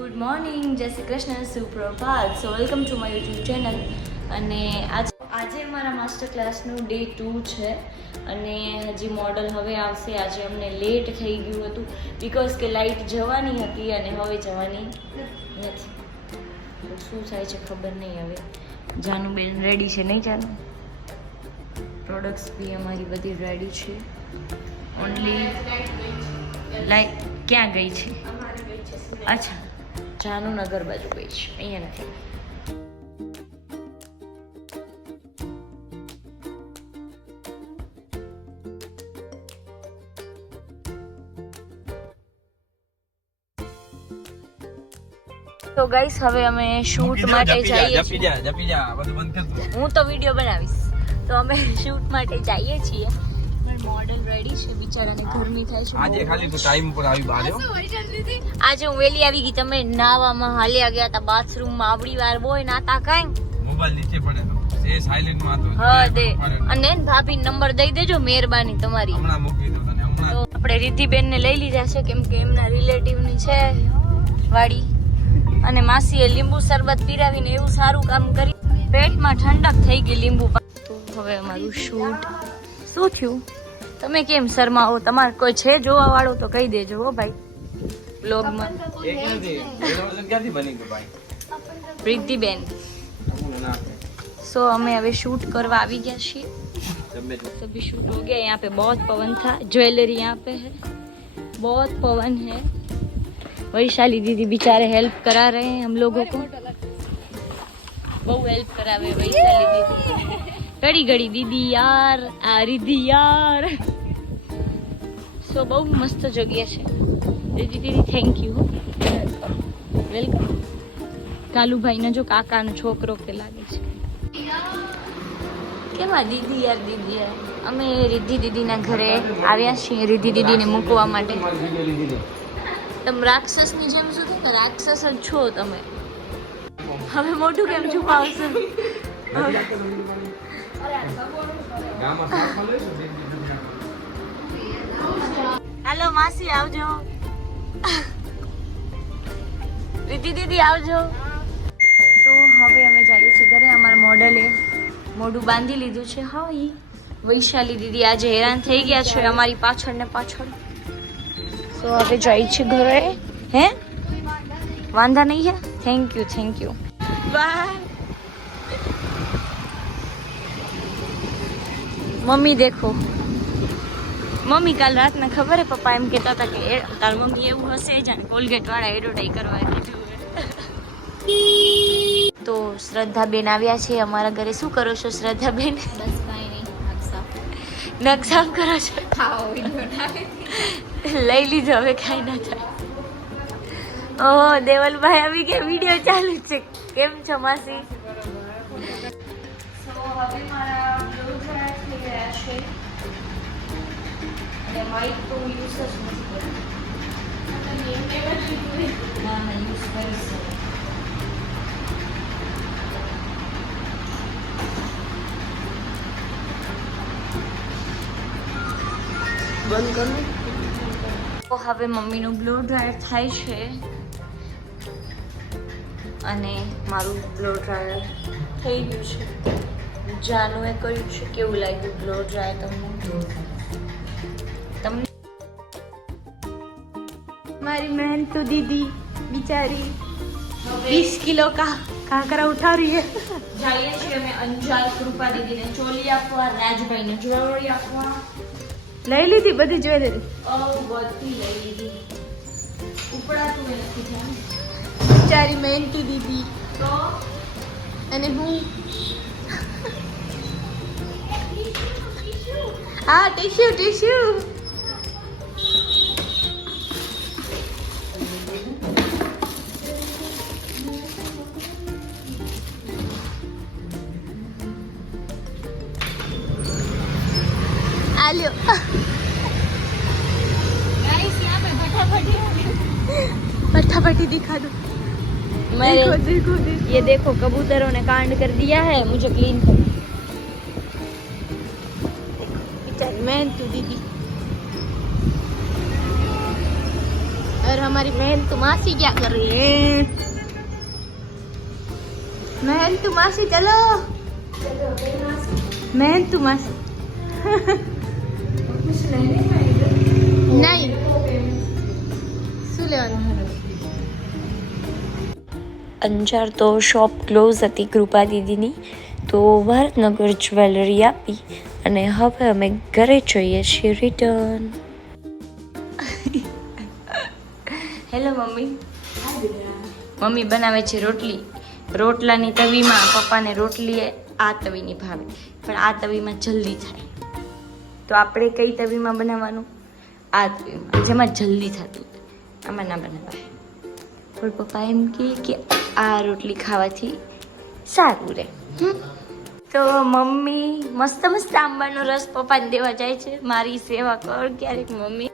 Good morning Jai Shri Krishna સુપ્રભાત. So welcome to my YouTube channel અને આજે આજે મારા માસ્ટર ક્લાસનું ડે ટુ છે. અને હજી મોડલ હવે આવશે. આજે અમને લેટ થઈ ગયું હતું બિકોઝ કે લાઇટ જવાની હતી અને હવે જવાની નથી. શું થાય છે ખબર નહીં હવે. જાનું બેન રેડી છે નહીં જાનું? પ્રોડક્ટ્સ બી અમારી બધી રેડી છે. ઓનલી લાઇટ ક્યાં ગઈ છે. અચ્છા. જાનુનગર બાજુ ગઈ છે. અહીંયા નથી. તો ગાઈસ હવે અમે શૂટ માટે જઈએ છીએ હું તો વીડિયો બનાવીશ. તો અમે શૂટ માટે જઈએ છીએ. મોડલ રેડી છે બિચારાને ગરમી થાય છે. આજે ખાલી ટાઈમ ઉપર આવી બહાર આજે હું વેલી આવી ગઈ તમે નાવામાં હાલ્યા ગયા હતા બાથરૂમમાં આવડી વાર બોય નાતા કાઈ. મોબાઈલ નીચે પડેલો એ સાયલેન્ટમાં હતો હા દે. અને ભાભી નંબર દઈ દેજો મહેરબાની તમારી. હમણાં મૂકી દઉં તને તો હમણાં આપણે રિદ્ધિબેન ને લઈ લીધા છે કેમ કે એમના રિલેટિવની છે વાડી. અને માસીએ લીંબુ શરબત પીરાવીને એવું સારું કામ કરી. પેટમાં ઠંડક થઈ ગઈ લીંબુ હવે અમારું શૂટ શું થયું? તમે કેમ શરમાવો તમારે કોઈ છે જોવા વાળો તો કહી દેજો હો ભાઈ બ્લોગમાં એ ક્યાંથી એનો ક્યાંથી બની ગયો ભાઈ રિદ્ધિબેન હું ના સો અમે હવે શૂટ કરવા આવી ગયા છીએ જમે તો सभी शूट हो गया यहाँ पे बहुत पवन था ज्वेलरी यहाँ पे है बहुत पवन है वैशाली दीदी बेचारे हेल्प करा रहे हैं हम लोगों को બહુ હેલ્પ કરાવે વૈશાલી દીદી ઘડી ઘડી દીદી યાર આ રીધી યાર સો બહુ મસ્ત જગ્યા છે. દીદી દીદી થેન્ક યુ વેલકમ કાલુભાઈના જો કાકાનો છોકરો કે લાગે છે. કેવા દીદી યાર, દીદી અમે રિદ્ધિ દીદીના ઘરે આવ્યા છીએ રિદ્ધિ દીદીને મૂકવા માટે. તમે રાક્ષસની જેમ શું થાય રાક્ષસ જ છો તમે? હવે મોઢું કેમ છુપાવશો? હાલો, માસી, આવજો. રીતિ દીદી, આવજો. તો હવે અમે જઈએ છીએ ઘરે. અમારા મોડલે મોઢું બાંધી લીધું છે. હા વૈશાલી દીદી આજે હેરાન થઈ ગયા છે અમારી પાછળ ને પાછળ. તો હવે જઈ છે ઘરે. હે? વાંધા નહીં હે? Thank you thank you bye mummy, દેખો. મમ્મી કાલ રાતના ખબર હે પપ્પા એમ કહેતા હતા કે એ- તાર મમ્મી એવું હશે જાણે કોલગેટ વાળા એડવર્ટાઈ કરવા કીધું. તો શ્રદ્ધાબેન આવ્યા છે અમારા ઘરે. શું કરો છો શ્રદ્ધાબેન? નખ સાફ કરો છો? લઈ લીધો હવે ખાઈ ના થાય. ઓહો દેવલભાઈ આવી ગયા. વીડિયો ચાલુ છે. કેમ છો માસી? હવે મારા થઈ છે. અને mic તો હું use જ નથી કરતી. ના, ના, use કરીશ. હવે. બંધ કરું તો હવે મમ્મીનું બ્લો ડ્રાયર થાય છે. અને મારું બ્લો ડ્રાયર થઈ ગયું છે. જાનુએ કર્યું છે કેવું લાગ્યું બ્લો ડ્રાયર તમને. મારી બહેન તો દીદી બિચારી વીસ કિલો કા કાંકરા ઉઠાવી રહી જઈએ છીએ અમે અંજાર કૃપા દીદીને ચોલી આપવા રાજભાઈને જ્વેલરી આપવા. લઈ લીધી બધી જોઈ લીધી? બધી લઈ લીધી. ઉપડાતું એ નથી જાય બિચારી મહેનતી દીદી. તો? અને હું? હા ટીશ્યુ ટીશ્યુ. આલ્યો फटाफटी दिखा दो मैं देखो देखो देखो ये देखो कबूतरों ने कांड कर दिया है मुझे क्लीन कर बेचारी मैं तू दीदी और हमारी बहन तो मासी क्या कर रही है बहन तू मासी चलो बहन तू मासी नहीं શું લેવાનું? અંજાર તો શોપ ક્લોઝ હતી કૃપા દીદીની, તો ભારતનગર જ્વેલરી આપી અને હવે અમે ઘરે જઈએ છીએ રિટર્ન. Hello mummy. મમ્મી બનાવે છે રોટલી. રોટલાની તવીમાં પપ્પાને રોટલી આ તવીની ભાવે. પણ આ તવીમાં જલ્દી થાય. તો આપણે કઈ તવીમાં બનાવવાનું? આ તવીમાં. જેમાં જલ્દી થતું. આમાં ના બનાવાય. પણ પપ્પા એમ કહે કે આ રોટલી ખાવાથી સારું રહે. તો મમ્મી, મસ્ત મસ્ત આંબાનો રસ પપ્પાને દેવા જાય છે. મારી સેવા કર ક્યારેક મમ્મી.